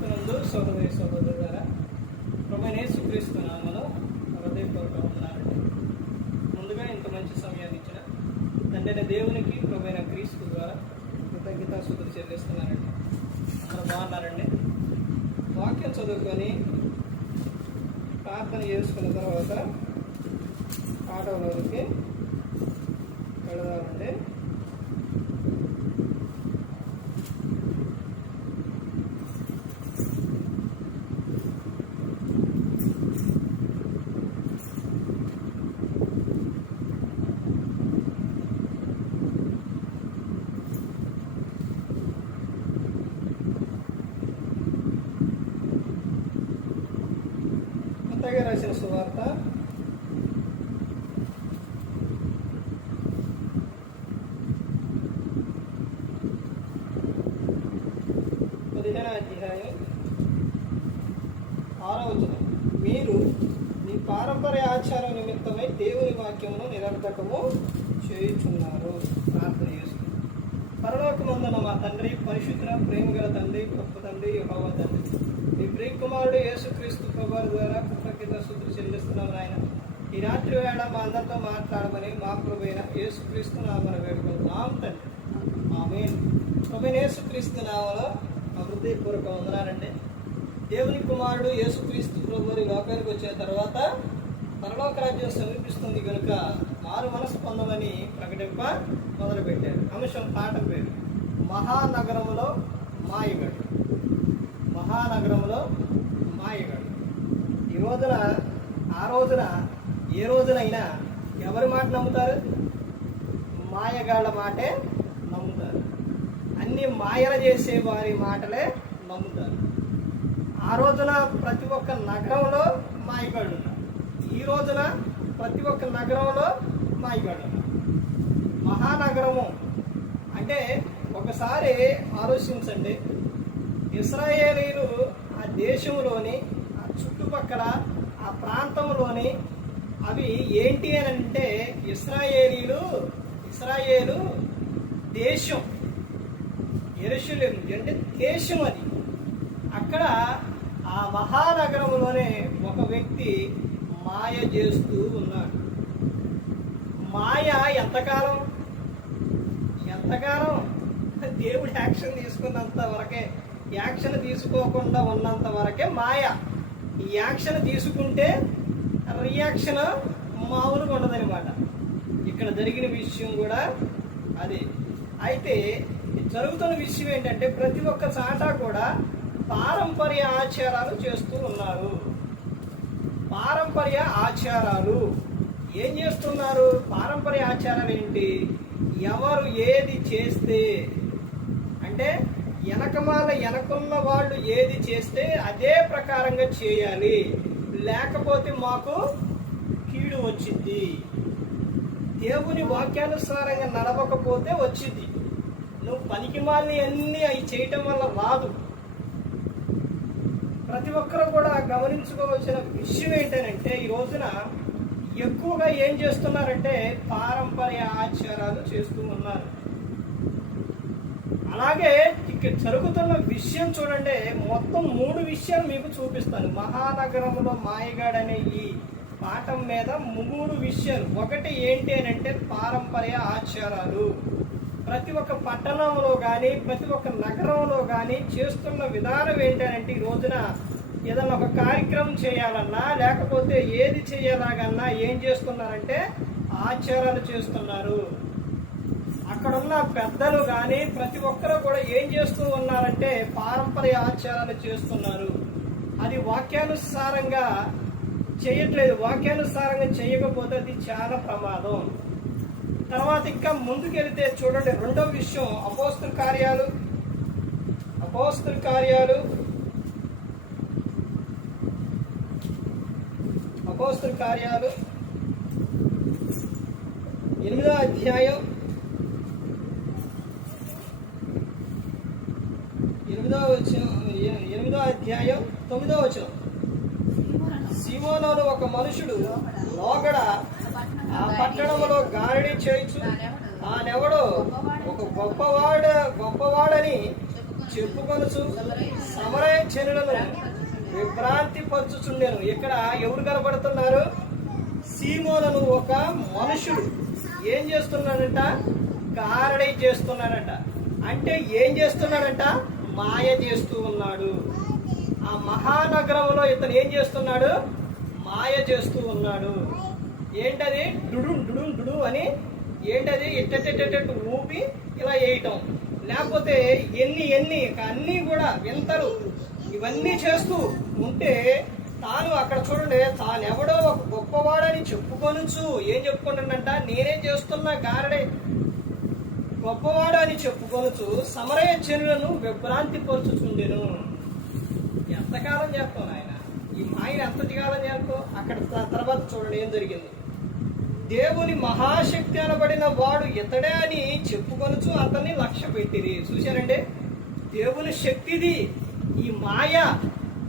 నందు సోదరి సోదరు ద్వారా ప్రభునే సుక్రీస్తున్నామలో హృదయపూర్వక ఉన్నారండి ముందుగా ఇంత మంచి సమయాన్ని ఇచ్చిన తండ్రి దేవునికి ప్రభుైన క్రీస్తు ద్వారా కృతజ్ఞత సుతులు చెల్లిస్తున్నారండి అందరూ బాగున్నారండి? వాక్యం చదువుకొని ప్రార్థన చేసుకున్న తర్వాత పాఠంలోకి కొత్తగా రాసిన సువార్త? పదిహేను అధ్యాయం ఆరో మీరు మీ పారంపర్య ఆచారం నిమిత్తమై దేవుని వాక్యమును నిరర్ధకము చేయుచున్నారు. ప్రార్థన చేస్తున్నారు పరలోకమందున మా తండ్రి పరిశుద్ధ ప్రేమ గల తండ్రి గొప్ప తండ్రి యెహోవ తండ్రి. మీ ప్రియ కుమారుడు యేసుక్రీస్తు ప్రభు ద్వారా కృతజ్ఞత శుద్ధి చెల్లిస్తున్నాం ఆయన ఈ రాత్రి వేళ మా అందరితో మాట్లాడమని మా ప్రభుైన యేసుక్రీస్తు నామన వేడుకుంటున్నాం తండ్రి. ఆమె ప్రభుైన యేసుక్రీస్తు నామలో హృదయపూర్వక వందనాలండి. దేవుని కుమారుడు యేసుక్రీస్తు ప్రభు వారి లోకానికి వచ్చిన తర్వాత పరలోక రాజ్యం సమీపిస్తుంది కనుక మారు మనసు పొందమని ప్రకటింప మొదలుపెట్టారు. అంశం పాట పేరు. మహానగరంలో మాయగడు. మహానగరంలో మాయగాడు. ఈ రోజున ఆ రోజున ఏ రోజునైనా ఎవరి మాట నమ్ముతారు? మాయగాళ్ళ మాటే నమ్ముతారు. అన్ని మాయలు చేసే వారి మాటలే నమ్ముతారు. ఆ రోజున ప్రతి ఒక్క నగరంలో మాయగాళ్ళు ఉన్నారు. ఈ రోజున ప్రతి ఒక్క నగరంలో మాయగాళ్ళు ఉన్నారు. మహానగరము అంటే ఒకసారి ఆలోచించండి. ఇస్రాయేలీలు ఆ దేశంలోని ఆ చుట్టుపక్కల ఆ ప్రాంతంలోని అవి ఏంటి అని అంటే ఇస్రాయేలీలు ఇస్రాయేలు దేశం ఎరుషులేం అంటే దేశం అది. అక్కడ ఆ మహానగరంలోనే ఒక వ్యక్తి మాయ చేస్తూ ఉన్నాడు. మాయ ఎంతకాలం? ఎంతకాలం? దేవుడు యాక్షన్ తీసుకున్నంత వరకే యాక్షన్ తీసుకోకుండా ఉన్నంత వరకే మాయ. ఈ యాక్షన్ తీసుకుంటే రియాక్షన్ మామూలుగా ఉండదన్నమాట. ఇక్కడ జరిగిన విషయం కూడా అదే. అయితే జరుగుతున్న విషయం ఏంటంటే ప్రతి ఒక్క చాట కూడా పారంపర్య ఆచారాలు చేస్తూ ఉన్నారు. పారంపర్య ఆచారాలు. ఏం చేస్తున్నారు? పారంపర్య ఆచారాలు ఏంటి? ఎవరు ఏది చేస్తే? అంటే వెనకమాల వెనకున్న వాళ్ళు ఏది చేస్తే అదే ప్రకారంగా చేయాలి. లేకపోతే మాకు కీడు వచ్చింది. దేవుని వాక్యానుసారంగా నడవకపోతే వచ్చింది. నువ్వు పనికిమాలని అన్నీ అవి చేయటం వల్ల రాదు. ప్రతి ఒక్కరూ కూడా గమనించుకోవాల్సిన విషయం ఏంటంటే ఈ రోజున ఎక్కువగా ఏం చేస్తున్నారంటే పారంపర్య ఆచారాలు చేస్తూ ఉన్నారు. అలాగే జరుగుతున్న విషయం చూడండి. మొత్తం మూడు విషయాలు మీకు చూపిస్తాను. మహానగరంలో మాయగాడనే అనే ఈ పాఠం మీద మూడు విషయాలు. ఒకటి ఏంటి అని అంటే పారంపర్య ఆచారాలు. ప్రతి ఒక్క పట్టణంలో కానీ ప్రతి ఒక్క నగరంలో కానీ చేస్తున్న విధానం ఏంటంటే ఈ రోజున ఏదైనా ఒక కార్యక్రమం చేయాలన్నా లేకపోతే ఏది చేయాలన్నా ఏం చేస్తున్నారంటే ఆచారాలు చేస్తున్నారు. అక్కడున్న పెద్దలు కానీ ప్రతి ఒక్కరూ కూడా ఏం చేస్తూ ఉన్నారంటే పారంపర్య ఆచారాలు చేస్తున్నారు. అది వాక్యానుసారంగా చేయట్లేదు. వాక్యానుసారంగా చేయకపోతే అది చాలా ప్రమాదం. తర్వాత ఇంకా ముందుకెళ్తే చూడండి రెండో విషయం అపోస్తుల కార్యాలు. అపోస్తుల కార్యాలు. అపోస్తుల కార్యాలు. ఎనిమిదో అధ్యాయం. ఎనిమిదో వచ్చిన ఎనిమిదో అధ్యాయం తొమ్మిదో వచనం. సీమోనోను ఒక మనుషుడు లోగడ ఆ పట్టణంలో గారడి చేయొచ్చు తానెవడో? ఒక గొప్పవాడ గొప్పవాడని చెప్పుకొనుచు సమరయ జనులను విభ్రాంతి పరుచుచుండెను. ఇక్కడ ఎవరు కనబడుతున్నారు? సీమోనను ఒక మనుషుడు. ఏం చేస్తున్నాడంట? గారడై చేస్తున్నాడంట. అంటే ఏం చేస్తున్నాడంట? మాయ చేస్తూ ఉన్నాడు. ఆ మహానగరంలో ఇతను ఏం చేస్తున్నాడు? మాయ చేస్తూ ఉన్నాడు. ఏంటది? డుడు డుడు డుడు అని ఏంటది? ఇట్టెట్టెట్టెట్టు ఊపి ఇలా వేయటం. లేకపోతే ఎన్ని ఎన్ని అన్నీ కూడా వింతలు. ఇవన్నీ చేస్తూ ఉంటే తాను అక్కడ చూడండి తాను ఎవడో ఒక గొప్పవాడని చెప్పుకొనుచు ఏం చెప్పుకుంటాడంట? నేనేం చేస్తున్నా గారడే. గొప్పవాడు అని చెప్పుకొనుచు సమరయ జనులను విభ్రాంతి పరుచుచుండెను. ఎంతకాలం చేస్తావు ఆయన ఈ మాయను ఎంతకాలం చేస్తావు? అక్కడ త- తర్వాత చూడండి ఏం జరిగింది. దేవుని మహాశక్తి అనబడిన వాడు ఇతడే అని చెప్పుకొనుచు అతన్ని లక్ష్య పెట్టింది చూశారండి? దేవుని శక్తిది ఈ మాయ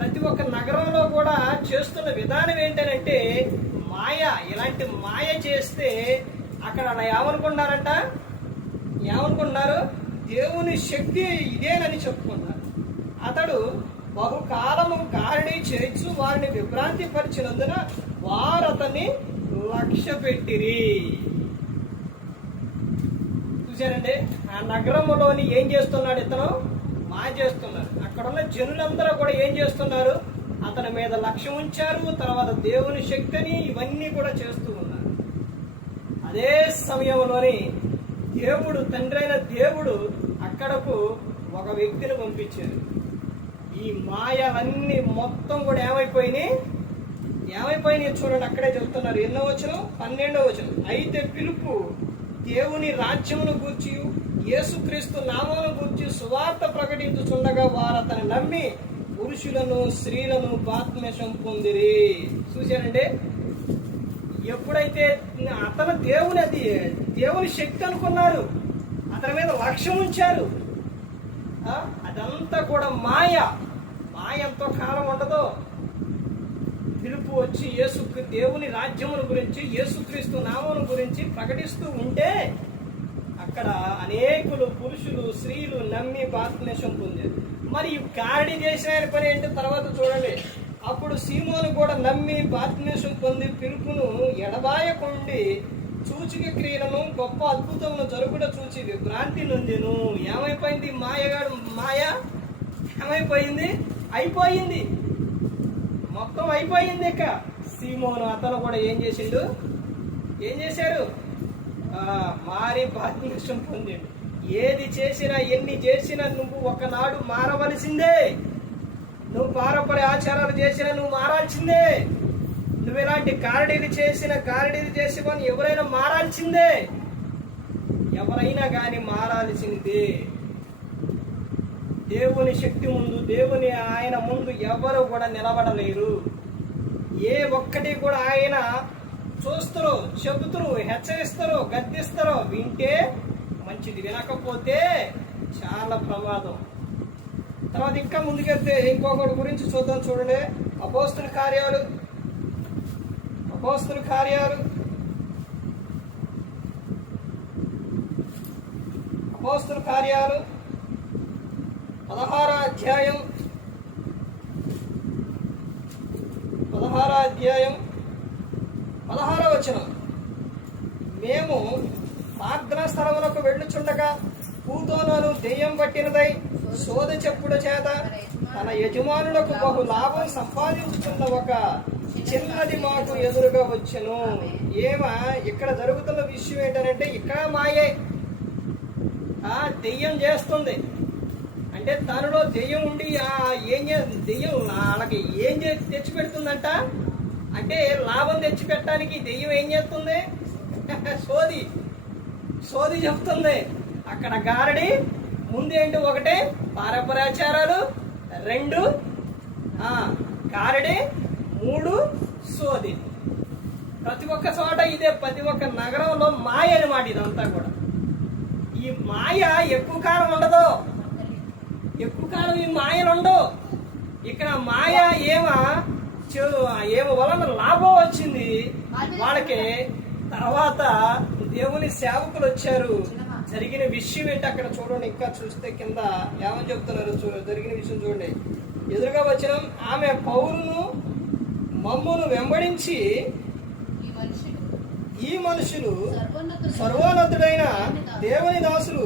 ప్రతి ఒక్క నగరంలో కూడా చేస్తున్న విధానం ఏంటంటే మాయ. ఇలాంటి మాయ చేస్తే అక్కడ అలా ఏమనుకున్నారంట ఏమనుకున్నారు దేవుని శక్తి ఇదేనని చెప్పుకున్నారు. అతడు బహుకాలము గారిని చేర్చు వారిని విభ్రాంతి పరిచినందున వారు అతన్ని లక్ష్య పెట్టిరి చూశారండి? ఆ నగరంలోని ఏం చేస్తున్నాడు ఇతను? మా చేస్తున్నారు అక్కడ ఉన్న జనులందరూ కూడా ఏం చేస్తున్నారు? అతని మీద లక్ష్యం ఉంచారు. తర్వాత దేవుని శక్తిని ఇవన్నీ కూడా చేస్తూ ఉన్నారు. అదే సమయంలోని దేవుడు తండ్రి అయిన దేవుడు అక్కడకు ఒక వ్యక్తిని పంపించారు ఈ మాయలన్నీ మొత్తం కూడా ఏమైపోయినాయి? ఏమైపోయినాయి చూడండి అక్కడే చెబుతున్నారు. ఎన్నో వచ్చిన పన్నెండో వచనం. అయితే పిలుపు దేవుని రాజ్యమును గూర్చి యేసుక్రీస్తు నామమును గూర్చి సువార్త ప్రకటించుచుండగా వారు అతను నమ్మి పురుషులను స్త్రీలను బాత్మేషం పొందిరి. చూశారంటే ఎప్పుడైతే అతను దేవుని అది దేవుని శక్తి అనుకున్నారు అతని మీద లక్ష్యం ఉంచారు. ఆ, అదంతా కూడా మాయ. మాయ ఎంతో కాలం ఉండదు పిలుపు వచ్చి యేసు దేవుని రాజ్యమును గురించి యేసుక్రీస్తు నామమును గురించి ప్రకటిస్తూ ఉంటే అక్కడ అనేకులు పురుషులు స్త్రీలు నమ్మి బాప్తినేషం పొందారు. మరి ఈ గారడి చేసిన పని ఏంటి? తర్వాత చూడండి. అప్పుడు సీమోను కూడా నమ్మి బాప్తినేషం పొంది పిలుపును ఎడబాయకుండి. చూచిక క్రియలను గొప్ప అద్భుతమును జరుగుట చూచి విభ్రాంతి నొందెను. ఏమైపోయింది? మాయగాడు మాయ? ఏమైపోయింది? అయిపోయింది. మొత్తం అయిపోయింది ఇక. సీమోను అతను కూడా ఏం చేసిండు? ఏం చేశారు మారి బాధ్యం పొందిండు. ఏది చేసినా ఎన్ని చేసినా నువ్వు ఒకనాడు మారవలసిందే. నువ్వు పారంపర్య ఆచారాలు చేసినా నువ్వు మారాల్సిందే. నువ్వు ఇలాంటి కారడీలు చేసిన కారడీలు చేసేవని ఎవరైనా మారాల్సిందే. ఎవరైనా కానీ మారాల్సిందే. దేవుని శక్తి ముందు దేవుని ఆయన ముందు ఎవరు కూడా నిలబడలేరు. ఏ ఒక్కటి కూడా ఆయన చూస్తారు చెబుతారు హెచ్చరిస్తారు గద్దిస్తారు వింటే మంచిది వినకపోతే చాలా ప్రమాదం. తర్వాత ఇంకా ముందుకెళ్తే ఇంకొకటి గురించి చూద్దాం చూడండి. అపోస్తుల కార్యాలు. అపోస్తుల కార్యాలు. అపోస్తుల కార్యాలు. పదహార అధ్యాయం. పదహార అధ్యాయం. పదహార వచనం. మేము ప్రార్థనా స్థలములకు వెళ్ళుచుండగా పూతోనను దెయ్యం పట్టినదై శోధ చెప్పుడు చేత తన యజమానులకు బహు లాభం సంపాదించుతున్న ఒక చిన్నది మాకు ఎదురుగా వచ్చును. ఏమ ఇక్కడ జరుగుతున్న విషయం ఏంటంటే ఇక్కడ మాయే. ఆ దెయ్యం చేస్తుంది. అంటే తనలో దెయ్యం ఉండి ఆ ఏం చే- దెయ్యం వాళ్ళకి ఏం చే తెచ్చి పెడుతుందంట అంటే లాభం తెచ్చి పెట్టడానికి దెయ్యం ఏం చేస్తుంది? సోది. సోది చెప్తుంది. అక్కడ గారడి ముందు ఏంటి ఒకటే? పారపరాచారాలు రెండు ఆ మూడు సోది. ప్రతి ఒక్క చోట ఇదే ప్రతి ఒక్క నగరంలో మాయ అనమాట ఇదంతా కూడా. ఈ మాయ ఎక్కువ కాలం ఉండదు. ఎక్కువ కాలం ఈ మాయలు ఉండవు. ఇక్కడ మాయ ఏమ చె- ఏమ వలన లాభం వచ్చింది? వాళ్ళకి తర్వాత దేవుని సేవకులు వచ్చారు. జరిగిన విషయం ఏంటి అక్కడ చూడండి ఇంకా చూస్తే కింద ఏమని చెప్తున్నారు చూ- జరిగిన విషయం చూడండి. ఎదురుగా వచ్చిన ఆమె పౌరును మమ్మును వెంబడించి ఈ మనుషులు సర్వోన్నతుడైన దేవుని దాసులు.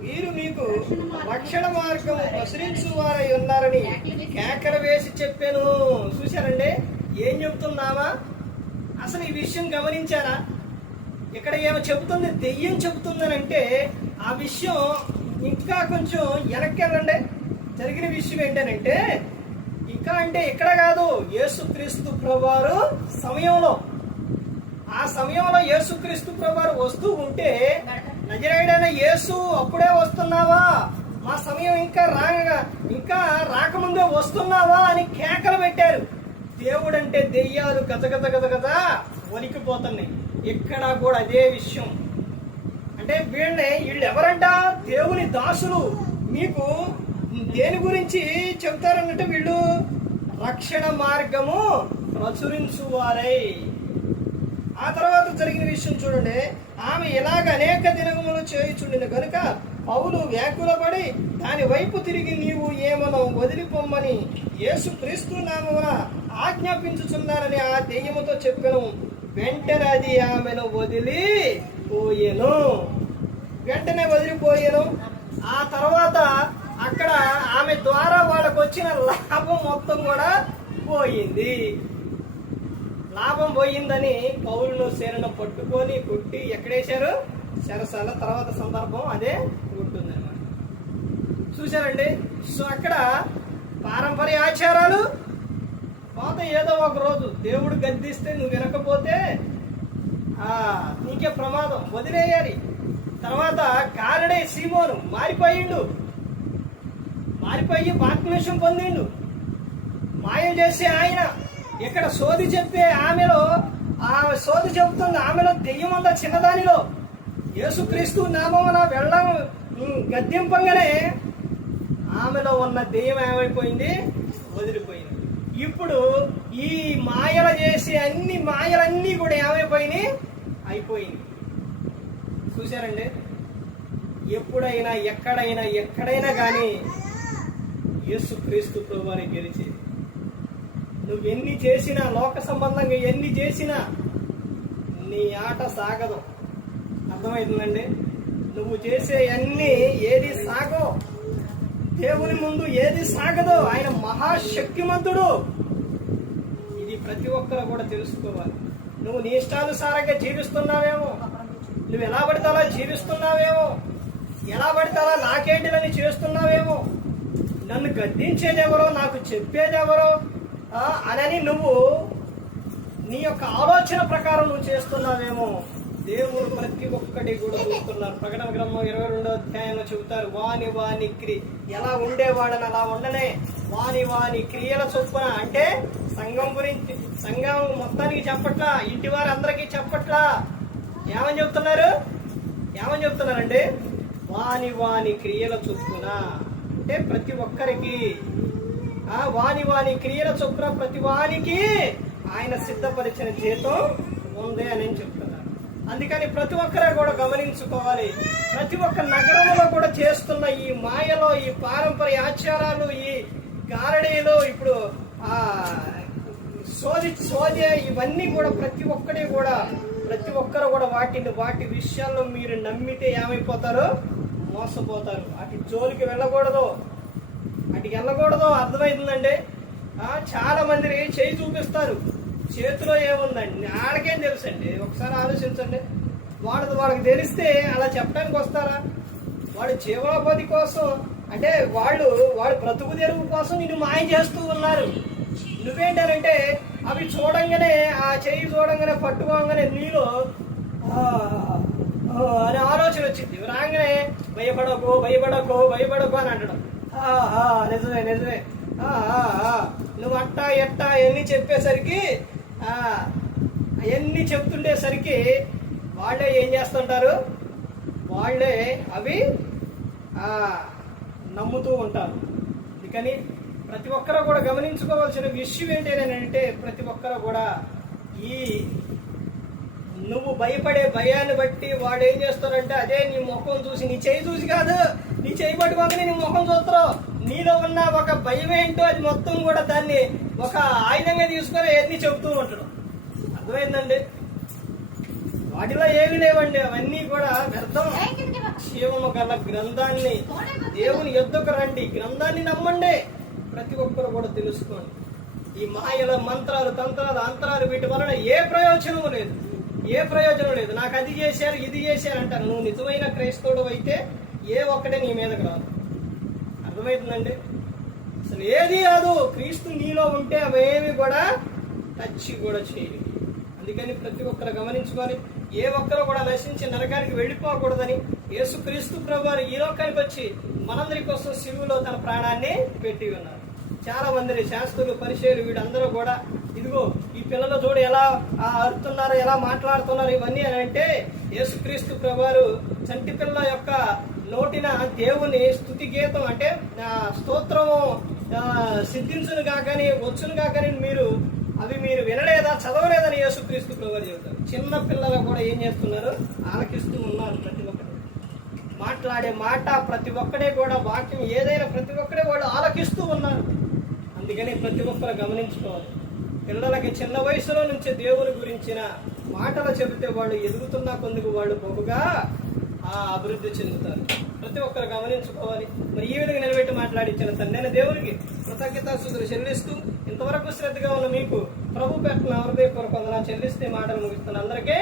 వీరు మీకు రక్షణ మార్గం ప్రసరించు వారై ఉన్నారని కేకలు వేసి చెప్పాను. చూశారండి? ఏం చెప్తున్నావా? అసలు ఈ విషయం గమనించారా? ఇక్కడ ఏమో చెబుతుంది దెయ్యం చెబుతుందనంటే ఆ విషయం ఇంకా కొంచెం వెనక్కి వెళ్ళండి జరిగిన విషయం ఏంటనంటే ఇంకా అంటే ఇక్కడ కాదు యేసుక్రీస్తు ప్రభువారు సమయంలో. ఆ సమయంలో యేసుక్రీస్తు ప్రభువారు వస్తూ ఉంటే నజరేయుడైన యేసు అప్పుడే వస్తున్నావా? మా సమయం ఇంకా రాగా ఇంకా రాకముందే వస్తున్నావా? అని కేకలు పెట్టారు. దేవుడంటే దెయ్యాలు గత గత గత గత వణికిపోతున్నాయి. ఇక్కడ కూడా అదే విషయం. అంటే వీళ్ళని వీళ్ళు ఎవరంట దేవుని దాసులు. మీకు దేని గురించి చెప్తారన్నట్టు వీళ్ళు రక్షణ మార్గము ప్రచురించువారై. ఆ తర్వాత జరిగిన విషయం చూడండి. ఆమె ఇలాగ అనేక దినములు చేయుచుండిన కనుక పౌలు వ్యాకులపడి దాని వైపు తిరిగి నీవు ఏమనో వదిలిపోమ్మని యేసు క్రీస్తు నామమున ఆజ్ఞాపించుచున్నారని ఆ దెయ్యముతో చెప్పను. వెంటనే అది ఆమెను వదిలి పోయెను. వెంటనే వదిలిపోయాను ఆ తర్వాత అక్కడ ఆమె ద్వారా వాళ్ళకు వచ్చిన లాభం మొత్తం కూడా పోయింది. లాభం పోయిందని పౌరులు శరణం పట్టుకొని కుట్టి ఎక్కడేశారు? చెరసాల తర్వాత సందర్భం అదే ఉంటుంది అనమాట చూశారండి? సో అక్కడ పారంపర్య ఆచారాలు పోతే ఏదో ఒక రోజు దేవుడు గద్దిస్తే నువ్వు వినకపోతే నీకే ప్రమాదం. వదిలేయాలి. తర్వాత కారడే సీమోను. మారిపోయిండు. మారిపోయి బాప్తిమేషం పొందిండు. మాయం చేసే ఆయన ఇక్కడ సోది చెప్పే ఆమెలో ఆ సోది చెబుతుంది ఆమెలో దెయ్యం ఉందా చిన్నదానిలో. యేసుక్రీస్తు నామమున వెళ్ళం గద్దింపంగానే ఆమెలో ఉన్న దెయ్యం ఏమైపోయింది? వదిలిపోయింది ఇప్పుడు ఈ మాయలు చేసే అన్ని మాయలన్నీ కూడా ఏమైపోయినాయి? అయిపోయింది చూశారండి? ఎప్పుడైనా ఎక్కడైనా ఎక్కడైనా కానీ యేసుక్రీస్తు ప్రభువారి గెలిచి నువ్వు ఎన్ని చేసినా లోక సంబంధంగా ఎన్ని చేసినా నీ ఆట సాగదు. అర్థమవుతుందండి నువ్వు చేసే అన్ని ఏది సాగో దేవుని ముందు ఏది సాగదో ఆయన మహాశక్తిమంతుడు. ఇది ప్రతి ఒక్కరు కూడా తెలుసుకోవాలి. నువ్వు నీ ఇష్టానుసారంగా జీవిస్తున్నావేమో? నువ్వు ఎలా పడితే అలా జీవిస్తున్నావేమో? ఎలా పడితే అలా నాకేంటిదని చేస్తున్నావేమో? నన్ను గద్దించేదెవరో నాకు చెప్పేదెవరో అనని నువ్వు నీ యొక్క ఆలోచన ప్రకారం నువ్వు చేస్తున్నావేమో? దేవుడు ప్రతి ఒక్కటి కూడా చూస్తున్నారు. ప్రకటన గ్రంథం ఇరవై రెండో అధ్యాయంలో చెబుతారు వాని వాని క్రి ఎలా ఉండేవాడని అలా ఉండనే. వాని వాని క్రియల చొప్పున అంటే సంఘం గురించి సంఘం మొత్తానికి చెప్పట్లా ఇంటి వారు అందరికీ చెప్పట్లా. ఏమని చెప్తున్నారు ఏమని చెప్తున్నారండి వాని వాని క్రియల చొప్పున అంటే ప్రతి ఒక్కరికి. ఆ వాని వాని క్రియల చొప్పున ప్రతి వానికి ఆయన సిద్ధపరిచిన జీతం ఉంది అని చెప్తాను అందుకని ప్రతి ఒక్కరే కూడా గమనించుకోవాలి. ప్రతి ఒక్క నగరంలో కూడా చేస్తున్న ఈ మాయలో ఈ పారంపర్య ఆచారాలు ఈ గారడీలు ఇప్పుడు ఆ సోది సోది ఇవన్నీ కూడా ప్రతి ఒక్కటి కూడా ప్రతి ఒక్కరు కూడా వాటిని వాటి విషయాల్లో మీరు నమ్మితే ఏమైపోతారు? మోసపోతారు. అటు జోలికి వెళ్ళకూడదు. అటు వెళ్ళకూడదు. అర్థమవుతుందండి చాలా మంది చేయి చూపిస్తారు. చేతిలో ఏముందండి? ఆడకేం తెలుసండి? ఒకసారి ఆలోచించండి. వాడు వాళ్ళకి తెలిస్తే అలా చెప్పడానికి వస్తారా? వాడు జీవనోపాధి కోసం అంటే వాళ్ళు వాడు బ్రతుకు తెరువు కోసం నిన్ను మాయం చేస్తూ ఉన్నారు. నువ్వేంటారంటే అవి చూడంగానే ఆ చెయ్యి చూడంగానే పట్టుకోగానే నీలో అనే ఆలోచన వచ్చింది. రాగానే భయపడకు భయపడకు భయపడకు అని అంటడం. నిజమే నిజమే. ఆ, నువ్వు అట్టా ఎట్టా ఎన్ని చెప్పేసరికి అవన్నీ చెప్తుండేసరికి వాళ్ళే ఏం చేస్తుంటారు? వాళ్ళే అవి నమ్ముతూ ఉంటారు. అందుకని ప్రతి ఒక్కరూ కూడా గమనించుకోవాల్సిన విషయం ఏంటంటే ప్రతి ఒక్కరూ కూడా ఈ నువ్వు భయపడే భయాన్ని బట్టి వాడు ఏం చేస్తారంటే అదే నీ ముఖం చూసి నీ చేయి చూసి కాదు నీ చేయి పట్టుకోకనే నీ ముఖం చూస్తారు నీలో ఉన్న ఒక భయం ఏంటో అది మొత్తం కూడా దాన్ని ఒక ఆయుధంగా తీసుకొని అవన్నీ చెబుతూ ఉంటాడు. అర్థమైందండి? వాటిలో ఏమి లేవండి అవన్నీ కూడా వ్యర్థం. శివము గల గ్రంథాన్ని దేవుని ఎద్దుకు రండి. గ్రంథాన్ని నమ్మండి. ప్రతి ఒక్కరు కూడా తెలుసుకోండి. ఈ మాయల మంత్రాలు తంత్రాలు అంతరాలు వీటి వలన ఏ ప్రయోజనము లేదు. ఏ ప్రయోజనం లేదు. నాకు అది చేశారు ఇది చేశారు అంటారు. నువ్వు నిజమైన క్రైస్తవుడు అయితే ఏ ఒక్కటే నీ మీదకు రాదు. అర్థమవుతుందండి అసలు ఏది కాదు క్రీస్తు నీలో ఉంటే అవేమి కూడా టచ్ కూడా చేయలేదు అందుకని ప్రతి ఒక్కరు గమనించుకొని ఏ ఒక్కరు కూడా నశించి నరకానికి వెళ్ళిపోకూడదని యేసుక్రీస్తు ప్రభు వారు ఈ లోకానికి వచ్చి మనందరి కోసం శిలువులో తన ప్రాణాన్ని పెట్టి ఉన్నారు. చాలా మంది శాస్త్రులు పరిచయలు వీడందరూ కూడా ఇదిగో ఈ పిల్లలు చూడు ఎలా ఆ, అరుతున్నారు ఎలా మాట్లాడుతున్నారు ఇవన్నీ అని అంటే యేసుక్రీస్తు ప్రభువారు చంటి పిల్ల యొక్క నోటిన దేవుని స్థుతి గీతం అంటే స్తోత్రము సిద్ధించును కాకని వచ్చును కాకని మీరు అవి మీరు వినలేదా చదవలేదని యేసుక్రీస్తు ప్రభువారు చెబుతారు. చిన్న పిల్లలు కూడా ఏం చేస్తున్నారు? ఆలకిస్తూ ఉన్నారు ప్రతి ఒక్కరు. మాట్లాడే మాట ప్రతి ఒక్కడే కూడా వాక్యం ఏదైనా ప్రతి ఒక్కడే వాళ్ళు ఆలకిస్తూ ఉన్నారు. అందుకని ప్రతి ఒక్కరు గమనించుకోవాలి. పిల్లలకి చిన్న వయసులో నుంచి దేవుని గురించిన మాటలు చెబితే వాళ్ళు ఎదుగుతున్న కొందుకు వాళ్ళు బహుగా ఆ అభివృద్ధి చెందుతారు. ప్రతి ఒక్కరు గమనించుకోవాలి. మరి ఈ విధంగా నిలబెట్టి మాట్లాడించిన తండ్రి దేవునికి కృతజ్ఞతాస్తుతులు చెల్లిస్తూ ఇంతవరకు శ్రద్ధగా ఉన్న మీకు ప్రభు పెట్టిన హృదయపూర్వక చెల్లిస్తే మాటలు ముగిస్తున్న అందరికీ